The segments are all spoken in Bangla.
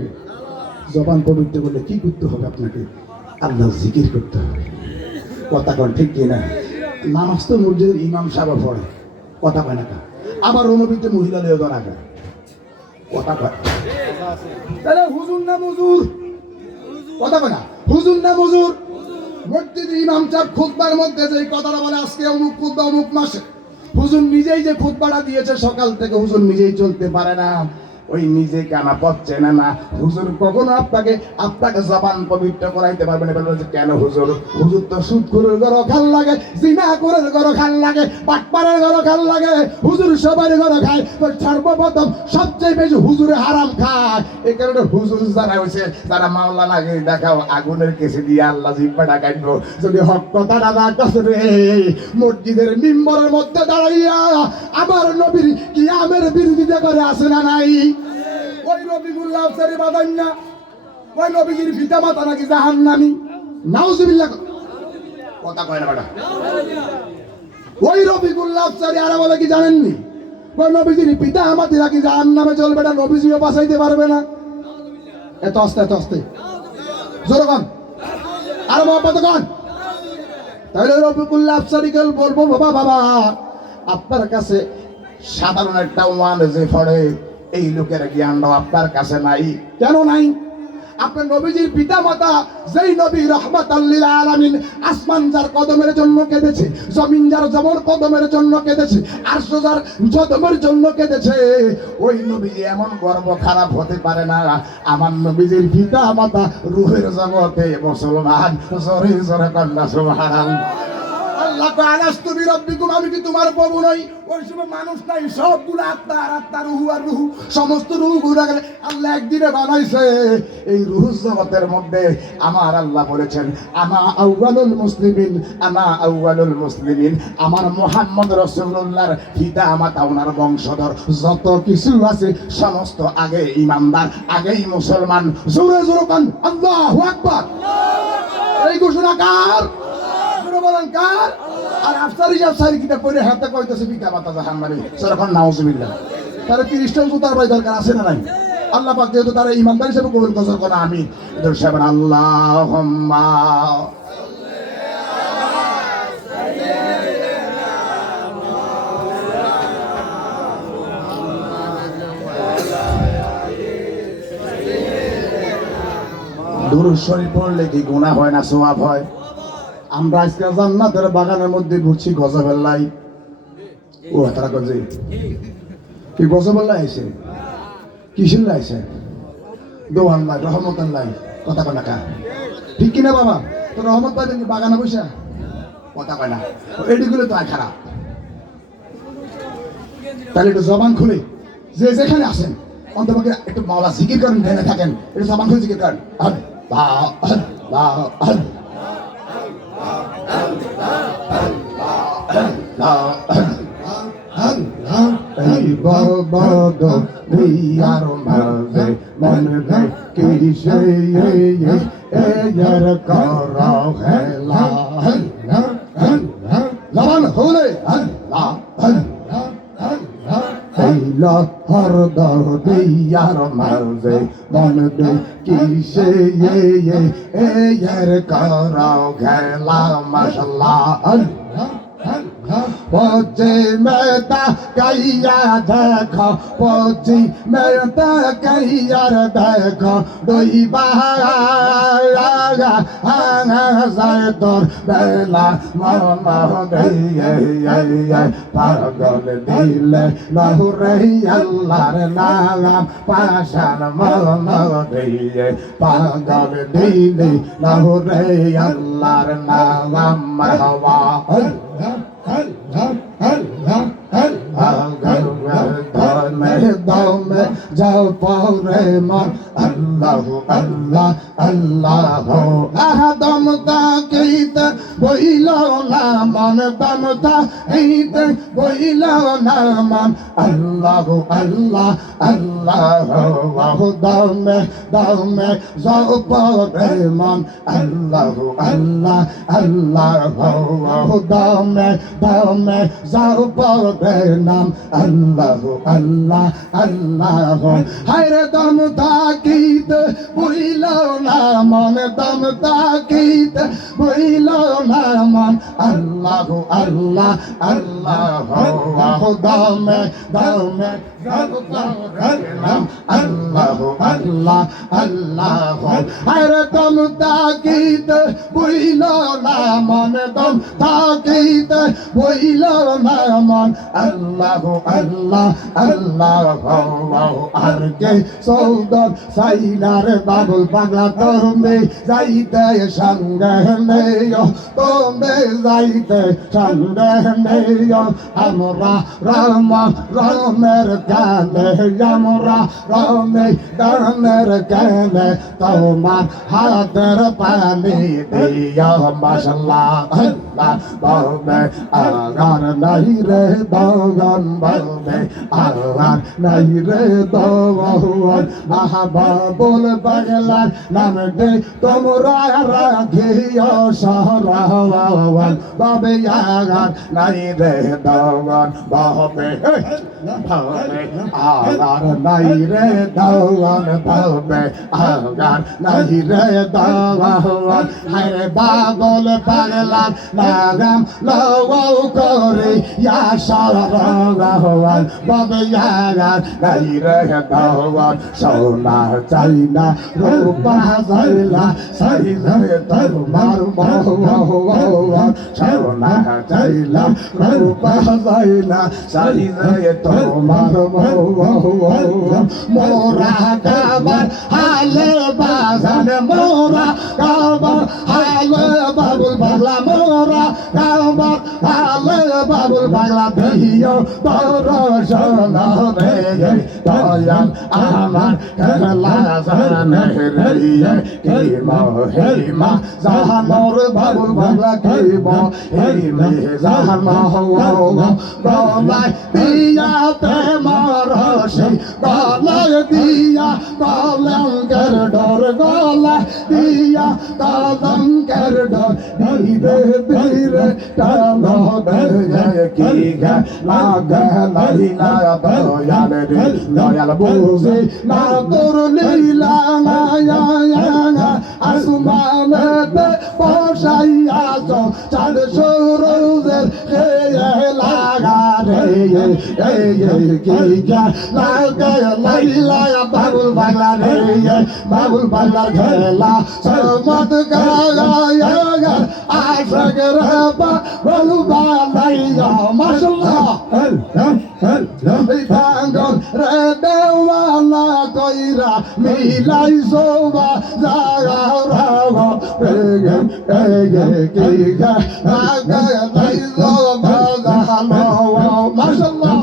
আপনাকে? জবান পবিত্র করলে কি করতে হবে আপনাকে? আল্লাহ জিকির করতে হবে। কথা কন ঠিক কিনা? নামাজ তো মসজিদের ইমাম সাহেব পড়ে, কথা কয় না কা? আবার রমবিতে মহিলা লেও ধরা যায়, কথা কয়। তাহলে হুজুর না মজুর? কথা কয় না, হুজুর না মজুর? মসজিদের ইমাম সাহেব খুতবার মধ্যে যে কথাটা বলে আজকে অমুক খুতবা অমুক মাসে, হুজুর নিজেই যে খুতবাটা দিয়েছে সকাল থেকে হুজুর নিজেই চলতে পারে না, ওই নিজে কানা পড়ছে না না, হুজুর কখনো আপনাকে জবান পবিত্র করাইতে পারবে না। বলবে যে কেন হুজুর? হুজুর তো সুদখোরের ঘর খাল লাগে, জিনাখোরের ঘর খাল লাগে, বাটপাড়ের ঘর খাল লাগে, হুজুর সবার ঘর খায়, তো সর্বপ্রথম সবচেয়ে বেশি হুজুরে হারাম খায়। এই কারণে হুজুর যারা হয়েছে তারা মাওলানাকে দেখাও আগুনের কেসে দিয়ে আল্লাহ জিব্বাটা কাটবো যদি হক কথা না কাছে রে। মসজিদের মিম্বরের মধ্যে দাঁড়াইয়া আমার নবীর কিয়ামের বিরোধিতা করে আসে না নাই? ওই রবিগুল্লাহ আফসারি বাদান না, ওই নবীজির পিতা মাতা নাকি জাহান্নামী, নাউজুবিল্লাহ, কথা কয় না বেটা। ওই রবিগুল্লাহ আফসারি আর বলে কি জানেননি? ওই নবীজির পিতা আমাদের নাকি জাহান্নামে চলবে না, নবীজিও বাঁচাইতে পারবে না। এত আস্তে এত আস্তে জোর কন আর মহব্বত কন। তাহলে রবিগুল্লাহ আফসারিকে বলবো বাবা বাবা আপনার কাছে সাধারণ একটা ওয়ান যে পড়ে এই লোকের জ্ঞানটাও আপনার কাছে নাই। কেন নাই? আপনার নবীজির পিতা মাতা যেই নবী রাহমাতাল লিল আলামিন, আসমান যার কদমের জন্য কেঁদেছে, জমিন যার জবর কদমের জন্য কেঁদেছে, আরশ যার কদমের জন্য কেঁদেছে, ওই নবীজি এমন গর্ব খারাপ হতে পারে না আমার নবীজির পিতা মাতা রূহের জগতে মুসলমান। জোরে জোরে কন্যা সুবহানাল্লাহ। আল্লাহ আলাস্তু বিরাব্বিকুম, আমি কি তোমার প্রভু নই? ওই সময় মানুষ নাই, সবগুলো আত্মা আর আত্মা, রুহু আর রুহু, সমস্ত রুহুগুলো আল্লাহ একদিনে বানাইছে। এই রুহু জগতের মধ্যে আমার আল্লাহ বলেছেন আনা আউয়ালুল মুসলিমিন, আনা আউয়ালুল মুসলিমিন। আমার মুহাম্মদ রাসূলুল্লাহর পিতা মাতা ওনার বংশধর যত কিছু আছে সমস্ত আগে ইমানদার, আগেই মুসলমান। জোরে জোরে কান আল্লাহু আকবার। এই ঘোষণা কার? বলেন কার? আর আফসারি কিতাব পড়ে হাতে কইতেছে পিতা মাতা জাহান্নামী, সেরকম নাউজুবিল্লাহ। তার 30টা জুতার ভাই দরকার আছে না নাই? আল্লাহ পাক যেহেতু তারা ইমানদার হিসেবে কবুল করেছেন, কোন আমিন এদের সাহেব আল্লাহুম্মা দুরূদ শরীফ পড়লে কি গুনাহ হয় না সওয়াব হয়? আমরা আজকে জান্নাতের বাগানের মধ্যে ঘুরছি গজবেল্লাই। ও তারা গজে কি গজবেল্লাই আইছে? কিসের লাইছে? দোয়ান লাই, রহমতের লাই, কথা কয় না কা? ঠিক কিনা বাবা? তো রহমত পাইবেন কি বাগানে বসে? কথা কয় না। এদিকগুলো তো খারাপ। তাহলে একটু জবান খুলে যে যেখানে আসেন অন্তপক্ষে একটু মাওলা জিকির করেন, ধ্যানে থাকেন, একটু জবান খুলে জিকির করেন। এই বদ ইয়ার মাঝে মনে কিসে এর কর হেলা জবান হলে আল্লাহ এইলা হর দর মাঝে মনে কিসে এর কর হেলা মাশাআল্লাহ। পচে মেতা কাইয়া দেখো, পচি মেতা কাইয়ার দেখো, দইবা যায় তোর বেলা মামা দিয়ে পাগল দিলে নহুরে আল্লাহর নাম, পাশান মামা দিয়ে পাগল দিলে নহুরে আল্লাহর নাম। মারহাবা দমে যাও পরে মন আল্লাহ আল্লাহ আল্লাহ। দম তাকিতে বইল না মন, দম তাকিতে বইল না মন আল্লাহ আল্লাহ আল্লাহ। দমে দমে যাও পরে মন আল্লাহ আল্লাহ আল্লাহ। দমে দমে যাও পরে নাম আল্লাহ আল্লাহ আল্লাহ আল্লাহ হায়রে দম থাকিতে বুইল না মন দম থাকিতে বুইল না মন আল্লাহ আল্লাহ আল্লাহ দমে দমে আল্লাহ আল্লাহ আল্লাহ হায়রে দম থাকিতে বুইল না মন দম থাকিতে বুইল না মন আল্লাহ আল্লাহ আল্লাহ আর কে সৌদর সাইনার বাবুল পাগলা তোমে যাইতে সঙ্গে নেও তোমে যাইতে সঙ্গে নেও আমরা রাম রামের গানে আমরা রামে গানের গানে তোমার হাতের পানি দিয়া মাশাল্লাহ আল্লাহ বলবে আগার নাই রে দগন বলবে আল্লাহ নাই রে দগন মাহবুব পাগলার নাম দে তোমরা রাখিও সরাওয়াল বাবে আগার নাই রে দগন বলবে আগার নাই রে দগন বলবে আগার নাই রে দগন হায়রে বাবুল পাগলার নাম লও করে ইয়া সরাওয়াল বাবে আগার নাই রে দগন সোনা চাই না রূপা চাইলা চাইলে তোমার মহন সোনা চাইলা রূপা চাইলা চাইলে তোমার মহন মোরা কাবার হালে বাজান মোরা কাবার হালে বাবুল পাগলা মোরা কাবার হালে বাবুল পাগলা দিও দর্শন রে দয়াল আমার খেলা জানে রে কে মহিমা জাহানোর বাবুল পাগলা কে মহিমা জাহানো গলায় দিয়া প্রেমর রশি গলায় দিয়া কলঙ্কের ডর গলায় দিয়া কলঙ্কের ডর ধীরে ধীরে টানো ধরে কি গে লাগে লাইলা দয়াল রে দয়াল বুঝি না তোর লীলা আসমানেতে বসাইয়াছ চাঁদ সূরজের খেয়ে লাগা রে কি গে লাগে লাইলা বাবুল পাগলা রে বাবুল পাগলা খেলা সমত গায়া আশক রে বাবুল পাগলা মাশাআল্লাহ ভাঙ্গন রে দেওয়ালা কইরা মিলাই সোবা জাগাও রাগ প্রেগেন এগে কি গা আগা লাই সোবা জাহালো মাশাআল্লাহ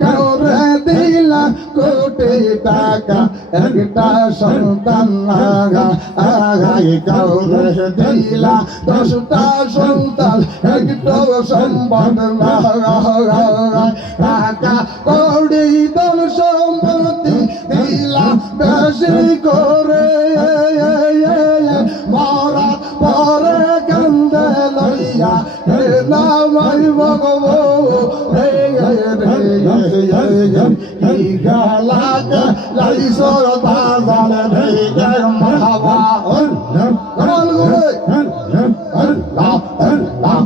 কাউরে দিলা কোটি টাকা একটা সন্তান লাগা আগাই কাউরে দিলা 10টা সন্তান একটা সম্পদ লাগা টাকা কৌড়ি ধন সম্পত্তি দিলা বেশি করে মরা পরে কান্দে লইয়া হে নামাই ভগব রে ই গালাক লাইসর বাজাল রে মাহবা কমাল গো আল্লাহ আল্লাহ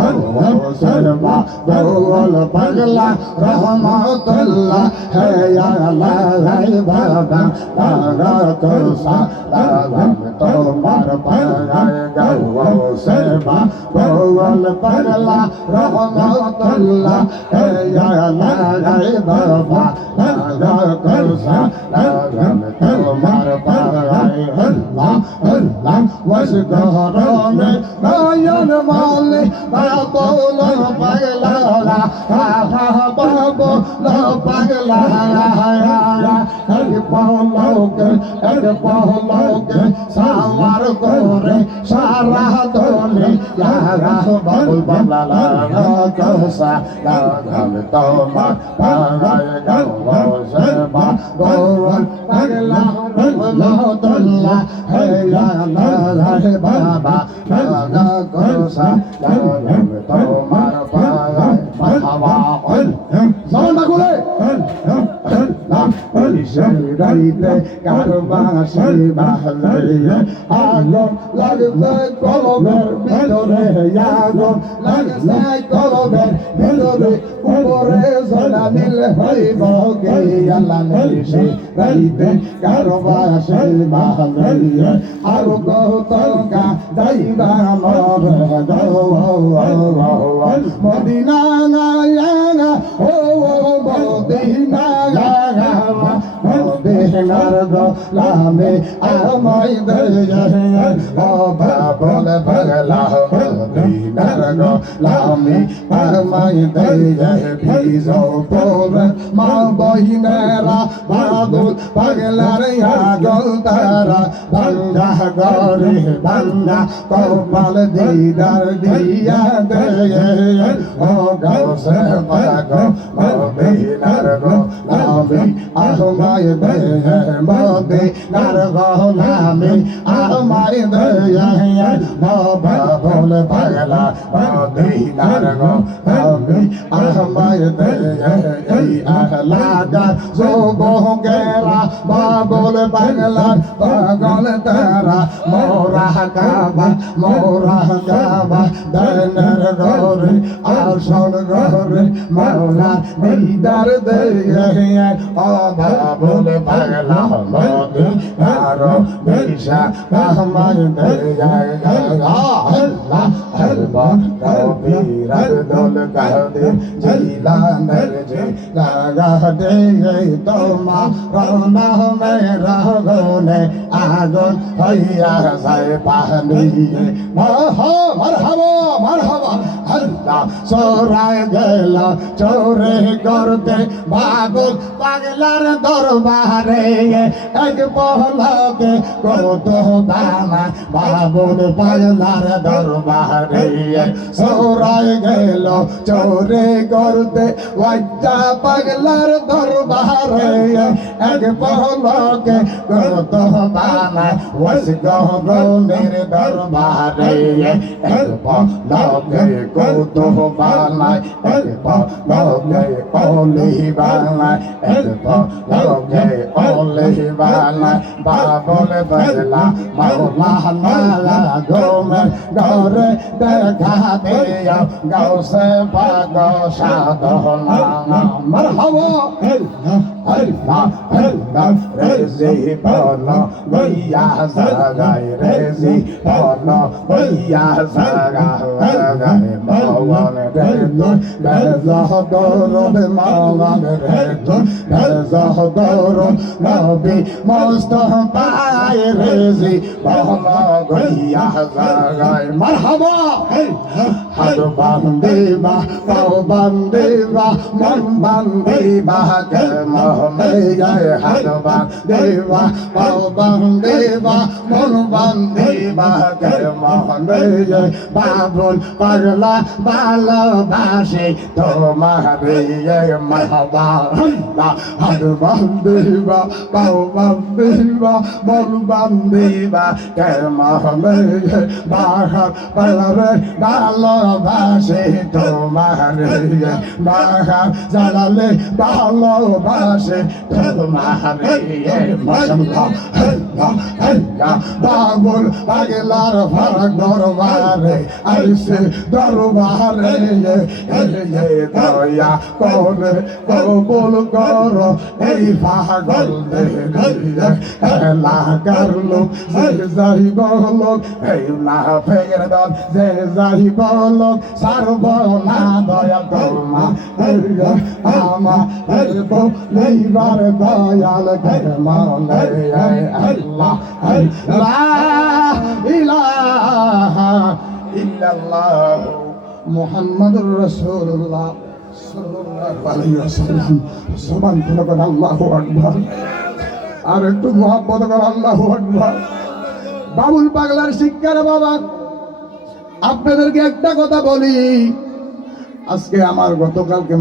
আল্লাহ সরবা বল পাগলা রহমাতুল্লাহ হে আল্লাহ হে বাবা তারা তোসা তারা তোমার পাগায় গাও সরবা বল পাগলা রহমাতুল্লাহ হে আল্লাহ হে বাবা তারা তোসা তারা তোমার পাগায় আল্লাহ আল্লাহ ওয়াসগরনে নয়ন মালে বাবুল পাগলা বাবুল পাগলা এক পহলকে সাওয়ার করে সারা দলে বাবুল পাগলা কসা লাগাম তোমার পাগায় গাও সেবা গোল পাগলা রহমাতুল্লাহ হে আল্লাহ হে বাবা পাগা কসা লাগাম তোমার পাগায় মাহবা রাইতে কারবাসে বাহারে আগুন লাগছে কলমের ভিতরে আগুন লাগছে কলমের ভিতরে উপরে জলানিল হইব গে আল্লাহ নিশে রাইতে কারবাসে বাহারে আর কত গা দাইবা মর মদিনা না ও মদিনা মদিনার গোলামে আমায় দে ও বাবুল পাগলা মদিনার গোলামে আমায় দে ভিজো পর মা বহিনেরা বাবুল পাগলার আগল তারা ভাঙ্গা গরে ভাঙ্গা কপাল দিদার দিয়া দে ও গাউসে পাগ মদিনার গোলামে আমায় দে মদিনার গোলামে আমায় দে বাবা বল পাগলা মদিনার গোলামে আমায় দে এই আহলাদা জোবঙ্গেরা বাবুল পাগলা পাগল তারা মোরা কাবা দনের গরে আসল গরে মাওলা দিদার দে ও বাবুল পাগলা মদিনার বিশা আমায় দে আল্লাহ আল্লাহ কবিরার দল কাদে জিলানের যে লাগা দে তোমা রওনা মেরা গনে আগুন হইয়া যায় পানি মারহাবা মারহাবা আল্লাহ সরায় গেল চোরে করতে বাবুল পাগলার দরবারে এক পহলকে কত বামা বাবুল পাগলার দরবারে সরায় গেল চোরে করতে ওয়াজ্জা পাগলার দরবারে এক পহলকে কত বামা ওয়াস গহনের দরবারে এক পহলকে কত বানায় এক পহলকে ওলি বানায় এক পহলকে ওলি বানায় বাবুল পাগলা মাওলা নালা গোমে ডরে দেখা দিও গাউসে পাগ সাধনা মারহাবা আল্লাহ আল্লাহ রেজি বলো গইয়া জাগাই রেজি বলো গইয়া জাগাই মাওলানা দেতো বেজাহদরুল মাওলানা দেতো বেজাহদরুল নবী মুস্তাফা রেজি বলো গইয়া জাগাই মারহাবা হাত বান্দিবা পাও বান্দিবা মন বান্দিবা মহমে যায় হাত বান্দিবা পাও বান্দিবা মন বান্দিবা মহমে যায় বাবুল পাগলা ভালোবাসে তোমারে মারহাবা হাত বান্দিবা পাও বান্দিবা মন বান্দিবা মহমে বাহার পাগলা ভালোবাসে তোমারে বাহার জালালে ভালোবাসে তোমারে মাশাআল্লাহ আল্লাহ আল্লাহ বাবুল পাগলার ফারাক দরবারে আইসে দরবারে দয়া করে কবুল করো এই পাগল এলাকার লোক যে যাইব লোক এই না ফের দল যে যাইব লোক সারবনা দয়া তোমা আমা বলিবার দয়াল করমালে আল্লাহ আল্লাহ ইলাহা ইল্লাল্লাহ মুহাম্মাদুর রাসূলুল্লাহ সাল্লাল্লাহু আলাইহি ওয়াসাল্লাম সুবহান আল্লাহু আকবার আর একটু মুহাব্বত কর আল্লাহু আকবার বাবুল পাগলার শিক্ষার বাবা আপনাদেরকে একটা কথা বলি আজকে আমার গতকালকে